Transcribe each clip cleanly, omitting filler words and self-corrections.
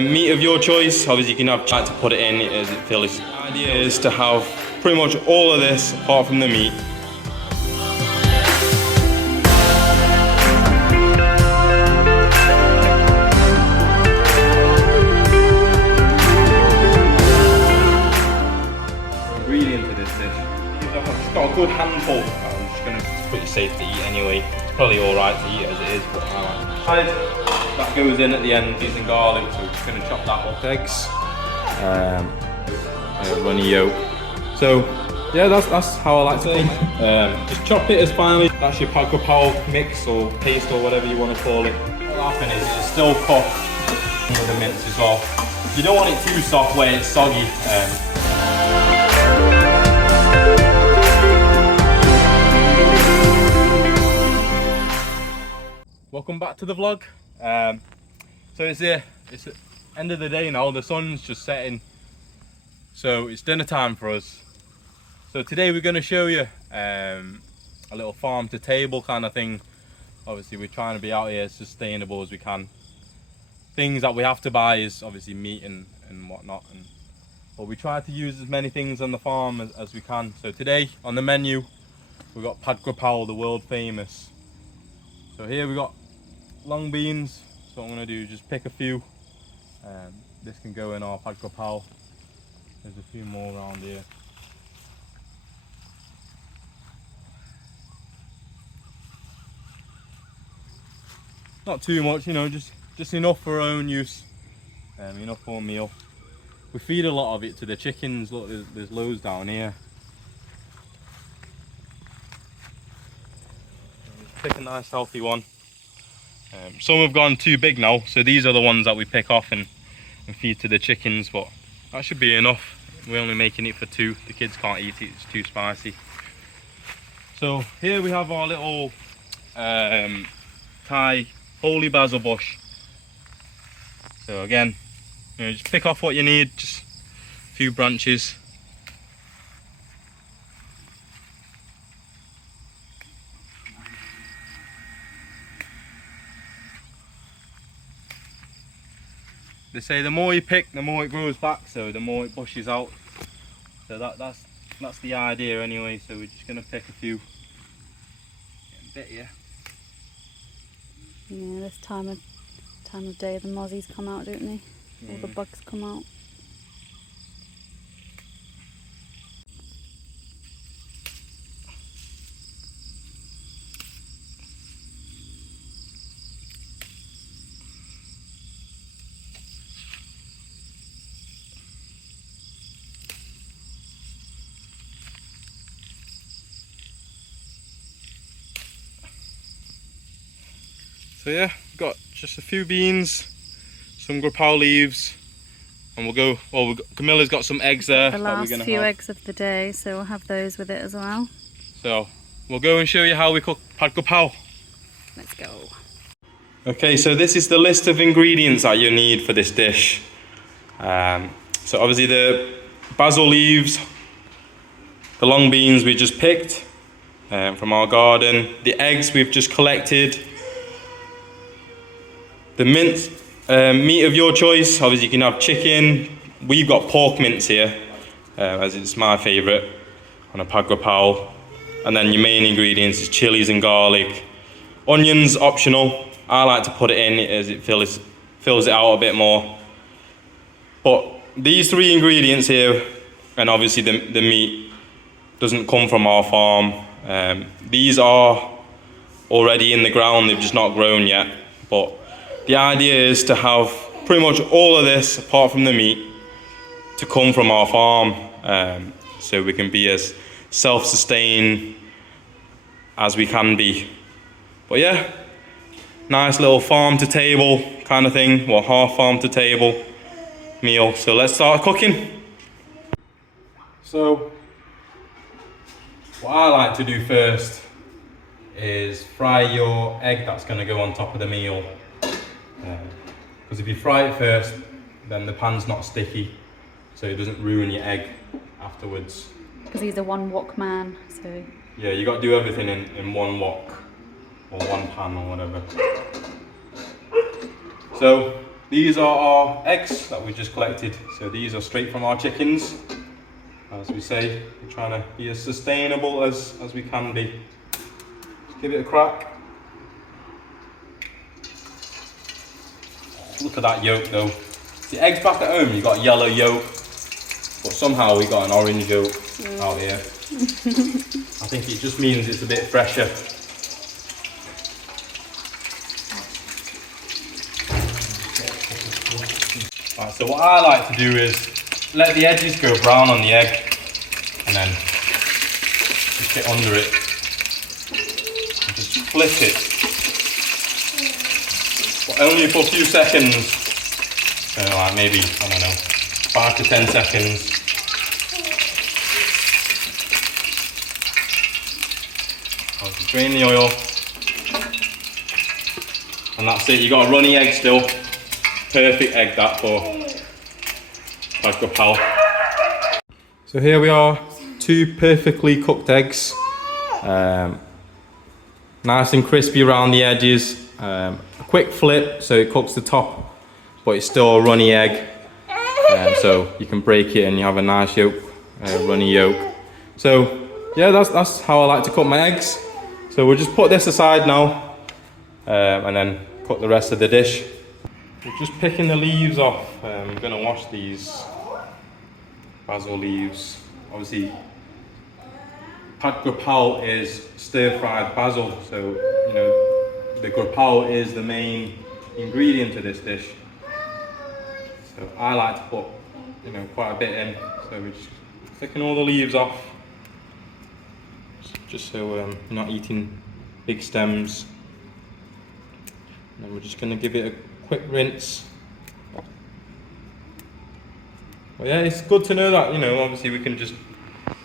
meat of your choice. Obviously you can have chat to put it in as it feels. The idea is to have pretty much all of this apart from the meat. Ingredient to this dish. I've just got a good handful. I'm just going to, it's pretty safe to eat anyway. It's probably alright to eat as it is, but I like it. That goes in at the end using garlic, so we're just going to chop that up. Eggs, runny yolk. So yeah, that's how I like to eat. Just chop it as finely. That's your pad kra pao mix or paste or whatever you want to call it. What'll happen is it's still cooked with the mince as well. You don't want it too soft where it's soggy. Welcome back to the vlog. So it's the end of the day now, the sun's just setting, so it's dinner time for us. So today we're going to show you a little farm to table kind of thing. Obviously we're trying to be out here as sustainable as we can. Things that we have to buy is obviously meat and whatnot, but we try to use as many things on the farm as we can. So today on the menu we've got pad kra pao, the world famous. So here we got long beans. So what I'm going to do is just pick a few. This can go in our pad kra pao. There's a few more around here. Not too much, you know, just enough for our own use. Enough for a meal. We feed a lot of it to the chickens. Look, there's loads down here. Pick a nice healthy one. Some have gone too big now, so these are the ones that we pick off and feed to the chickens, but that should be enough. We're only making it for 2. The kids can't eat it, it's too spicy. So here we have our little Thai holy basil bush. So again, you know, just pick off what you need, just a few branches. They say the more you pick, the more it grows back, so the more it bushes out. So that's the idea anyway. So we're just gonna pick a few. A bit here. Yeah, this time of day the mozzies come out, don't they? All the bugs come out. So yeah, got just a few beans, some kra pao leaves, and we'll go. Well, Camilla's got some eggs there. The last few eggs of the day, so we'll have those with it as well. So we'll go and show you how we cook pad kra pao. Let's go. Okay, so this is the list of ingredients that you need for this dish. So obviously the basil leaves, the long beans we just picked from our garden, the eggs we've just collected, the mince, meat of your choice. Obviously you can have chicken. We've got pork mince here, as it's my favourite on a pad kra pao. And then your main ingredients is chilies and garlic. Onions optional. I like to put it in as it fills it out a bit more. But these 3 ingredients here, and obviously the meat, doesn't come from our farm. These are already in the ground, they've just not grown yet. But the idea is to have pretty much all of this, apart from the meat, to come from our farm, so we can be as self-sustained as we can be. But yeah, nice little farm to table kind of thing, well, half farm to table meal. So let's start cooking. So what I like to do first is fry your egg that's going to go on top of the meal. Because if you fry it first, then the pan's not sticky, so it doesn't ruin your egg afterwards. Because he's a one wok man, so... Yeah, you got to do everything in one wok, or one pan or whatever. So, these are our eggs that we just collected. So these are straight from our chickens. As we say, we're trying to be as sustainable as we can be. Just give it a crack. Look at that yolk though. The eggs back at home, you got yellow yolk, but somehow we got an orange yolk out here. I think it just means it's a bit fresher. Right, so what I like to do is let the edges go brown on the egg and then just get under it and just flip it. But only for a few seconds, so like maybe, I don't know, 5 to 10 seconds. I'll just drain the oil. And that's it, you got a runny egg still. Perfect egg that for pad grapal. So here we are, 2 perfectly cooked eggs. Nice and crispy around the edges. A quick flip so it cooks the top, but it's still a runny egg. So you can break it and you have a nice yolk, runny yolk. So yeah, that's how I like to cook my eggs. So we'll just put this aside now and then cook the rest of the dish. We're just picking the leaves off. I'm going to wash these basil leaves. Obviously, pad grapal is stir-fried basil, so you know the grapal is the main ingredient to this dish. So I like to put quite a bit in. So we're just picking all the leaves off, just so you're not eating big stems. And then we're just going to give it a quick rinse. Well, yeah, it's good to know that, obviously we can just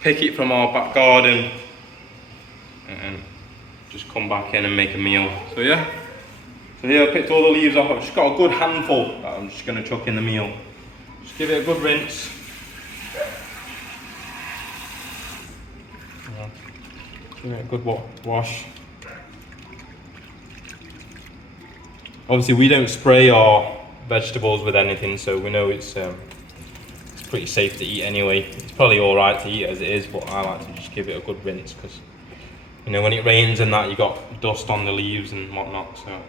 pick it from our back garden and just come back in and make a meal. So yeah, so here I picked all the leaves off. I've just got a good handful that I'm just going to chuck in the meal. Just give it a good rinse. Give it a good wash. Obviously we don't spray our vegetables with anything, so we know it's pretty safe to eat anyway. It's probably alright to eat as it is, but I like to just give it a good rinse because when it rains and that, you got dust on the leaves and whatnot, so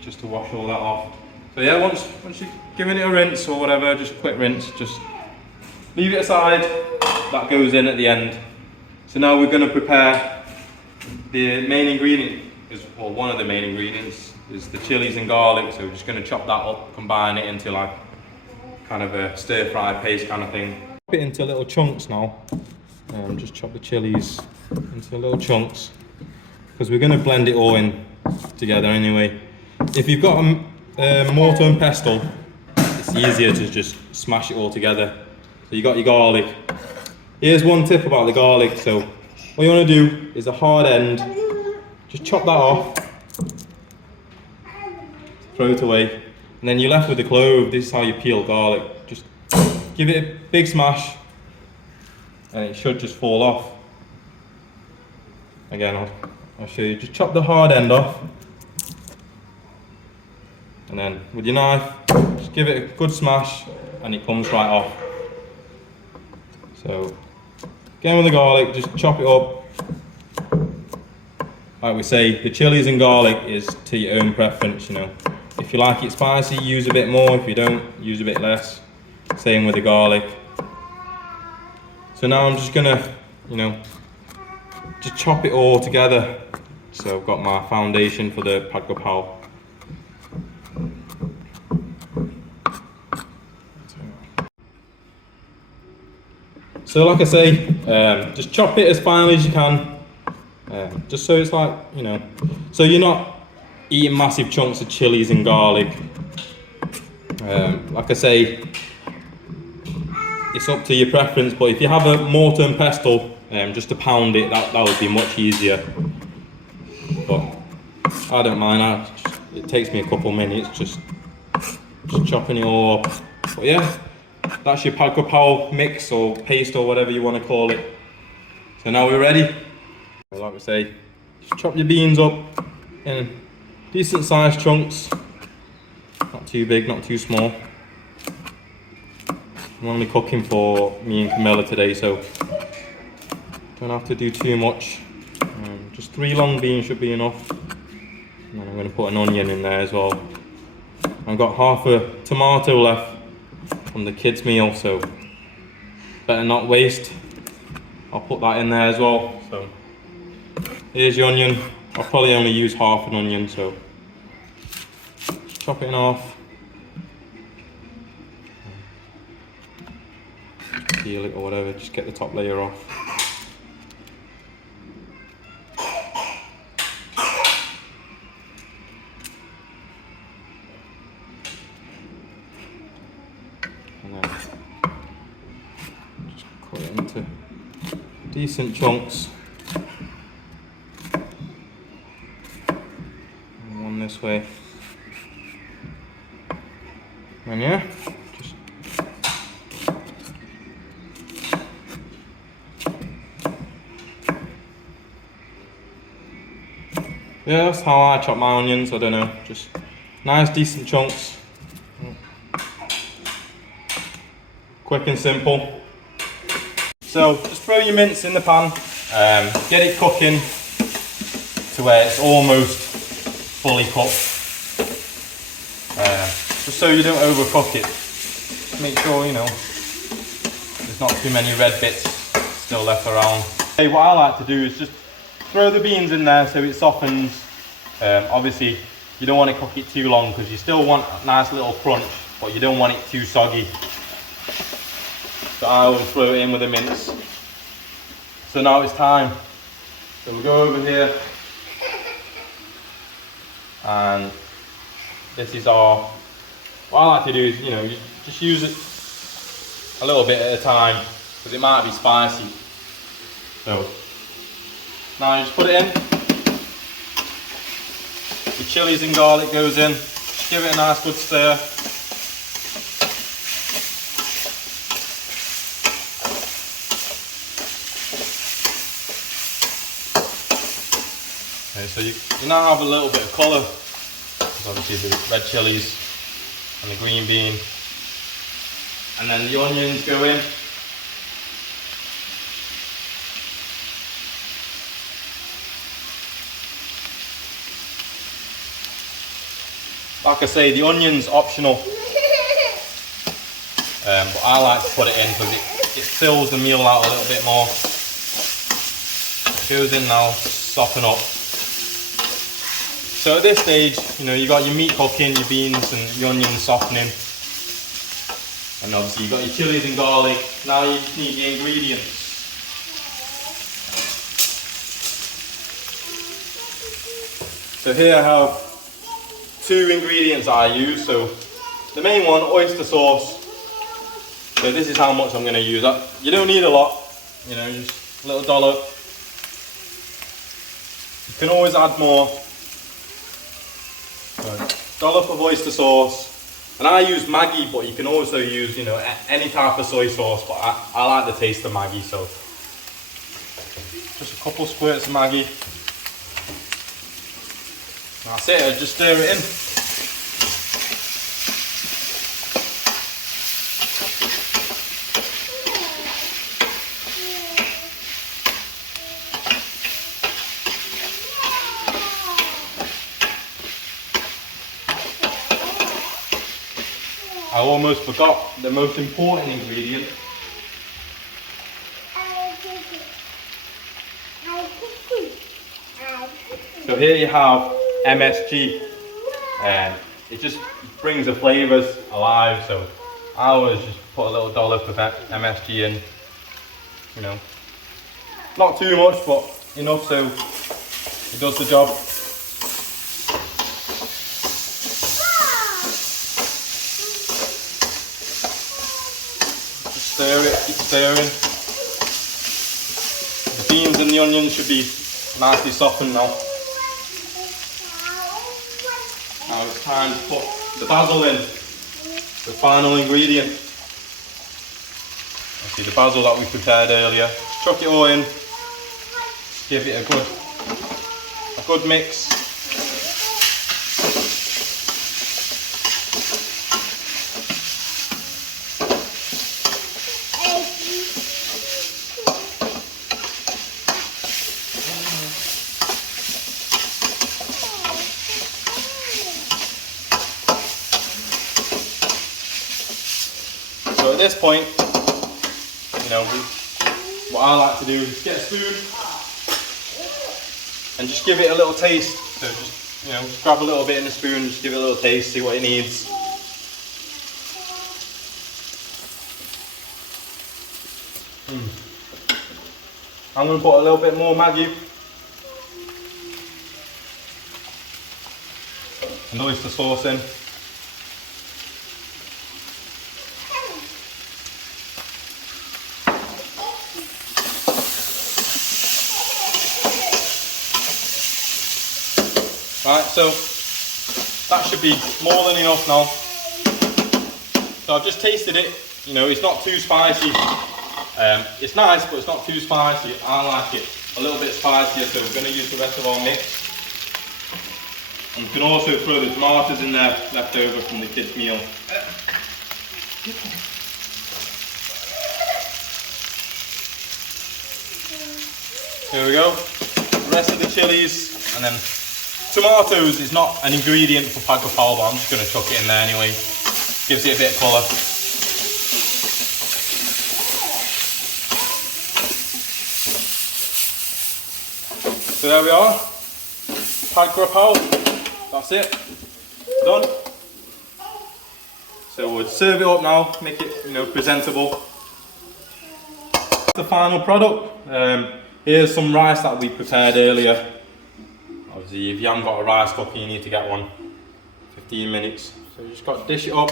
just to wash all that off. So yeah, once you've given it a rinse or whatever, just a quick rinse, just leave it aside. That goes in at the end. So now we're going to prepare the main ingredient, or one of the main ingredients is the chilies and garlic. So we're just going to chop that up, combine it into like kind of a stir-fry paste kind of thing. Chop it into little chunks now. Just chop the chilies into little chunks because we're going to blend it all in together anyway. If you've got a mortar and pestle, it's easier to just smash it all together. So you got your garlic. Here's one tip about the garlic. So what you want to do is a hard end, just chop that off, throw it away, and then you're left with the clove. This is how you peel garlic. Just give it a big smash and it should just fall off. Again, I'll show you. Just chop the hard end off and then with your knife just give it a good smash and it comes right off. So again with the garlic, just chop it up. Like we say, the chilies and garlic is to your own preference. If you like it spicy, use a bit more. If you don't, use a bit less. Same with the garlic. So now I'm just gonna, just chop it all together. So I've got my foundation for the pad grapal. So like I say, just chop it as finely as you can. Just so it's like, so you're not eating massive chunks of chilies and garlic. Like I say, it's up to your preference, but if you have a mortar and pestle, just to pound it, that would be much easier. But I don't mind, it takes me a couple minutes just chopping it all up. But yeah, that's your pad grapal mix or paste or whatever you want to call it. So now we're ready. Like we say, just chop your beans up in decent sized chunks. Not too big, not too small. I'm only cooking for me and Camilla today, so don't have to do too much. Just 3 long beans should be enough. And then I'm going to put an onion in there as well. I've got half a tomato left from the kids' meal, so better not waste. I'll put that in there as well. So here's the onion. I'll probably only use half an onion, so just chop it in half. Peel it or whatever, just get the top layer off. And then just cut it into decent chunks. And one this way. And yeah, just yeah, that's how I chop my onions. I don't know, just nice decent chunks. Quick and simple. So just throw your mince in the pan, get it cooking to where it's almost fully cooked. Just so you don't overcook it. Make sure, you know, there's not too many red bits still left around. Hey, what I like to do is just throw the beans in there so it softens. Obviously, you don't want to cook it too long because you still want a nice little crunch, but you don't want it too soggy. So I will throw it in with the mince. So now it's time. So we'll go over here. And this is our, what I like to do is, you know, you just use it a little bit at a time because it might be spicy. So now you just put it in. Your chilies and garlic goes in. Just give it a nice good stir. Okay, so you now have a little bit of colour. There's obviously the red chilies and the green bean. And then the onions go in. Like I say, the onion's optional, but I like to put it in because it fills the meal out a little bit more. It goes in now, soften up. So at this stage, you know, you got your meat cooking, your beans and your onions softening. And obviously you've got your chilies and garlic. Now you just need the ingredients. So here I have 2 ingredients that I use. So the main one, oyster sauce. So this is how much I'm going to use. You don't need a lot, you know, just a little dollop. You can always add more. So, dollop of oyster sauce. And I use Maggi, but you can also use, you know, any type of soy sauce, but I like the taste of Maggi, so just a couple squirts of Maggi. That's it, I just stir it in. I almost forgot the most important ingredient. So here you have MSG, and it just brings the flavours alive. So I always just put a little dollop of MSG in, you know, not too much, but enough so it does the job. Just stir it, keep stirring. The beans and the onions should be nicely softened now. Now it's time to put the basil in, the final ingredient. See the basil that we prepared earlier. Chuck it all in, give it a good mix. this point, you know, what I like to do is get a spoon and just give it a little taste. So just, you know, just grab a little bit in the spoon, just give it a little taste, see what it needs. I'm going to put a little bit more Maggi and oyster sauce in. Right, so that should be more than enough now. So I've just tasted it, you know, it's not too spicy. It's nice, but it's not too spicy. I like it a little bit spicier, so we're going to use the rest of our mix. And you can also throw the tomatoes in there left over from the kids' meal. Here we go. The rest of the chilies, and then tomatoes is not an ingredient for pad kra pao, but I'm just going to chuck it in there anyway. Gives it a bit of colour. So there we are, pad kra pao, that's it, done. So we'll serve it up now, make it, you know, presentable. The final product, here's some rice that we prepared earlier. Obviously if you haven't got a rice cooker you need to get one, 15 minutes. So you just got to dish it up,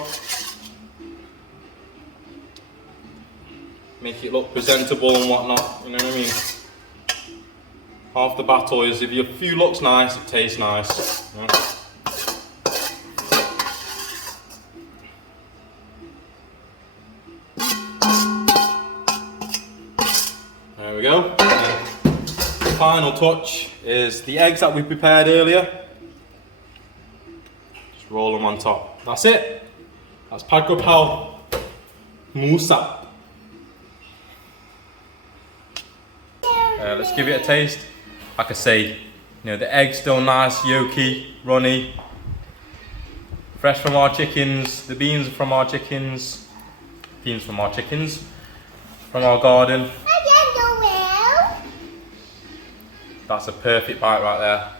make it look presentable and whatnot, you know what I mean? Half the battle is if your food looks nice, it tastes nice. You know? There we go. The final touch is the eggs that we prepared earlier. Just roll them on top. That's it. That's pad kra pao musa. Let's give it a taste. Like I say, you know, the egg's still nice, yolky, runny. Fresh from our chickens, the beans are from our chickens. Beans from our chickens, from our garden. That's a perfect bite right there.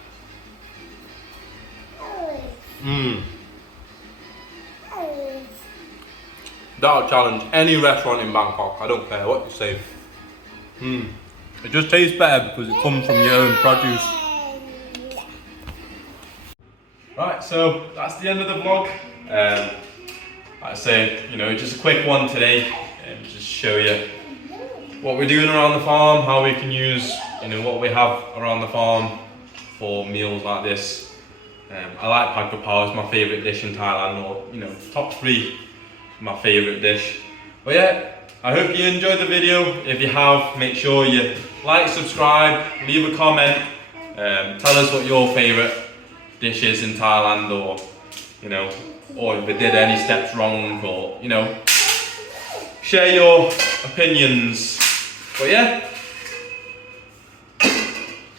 That'll challenge any restaurant in Bangkok, I don't care what you say. It just tastes better because it comes from your own produce. Right, so that's the end of the vlog. Like I say, you know, just a quick one today, and just show you what we're doing around the farm, how we can use, you know, what we have around the farm for meals like this. I like pad kra pao, it's my favourite dish in Thailand, or, you know, top 3 my favourite dish. But yeah, I hope you enjoyed the video. If you have, make sure you like, subscribe, leave a comment, tell us what your favourite dish is in Thailand, or, you know, or if we did any steps wrong, or, you know, share your opinions. But yeah,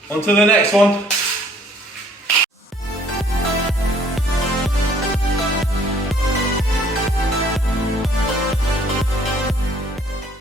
on to the next one.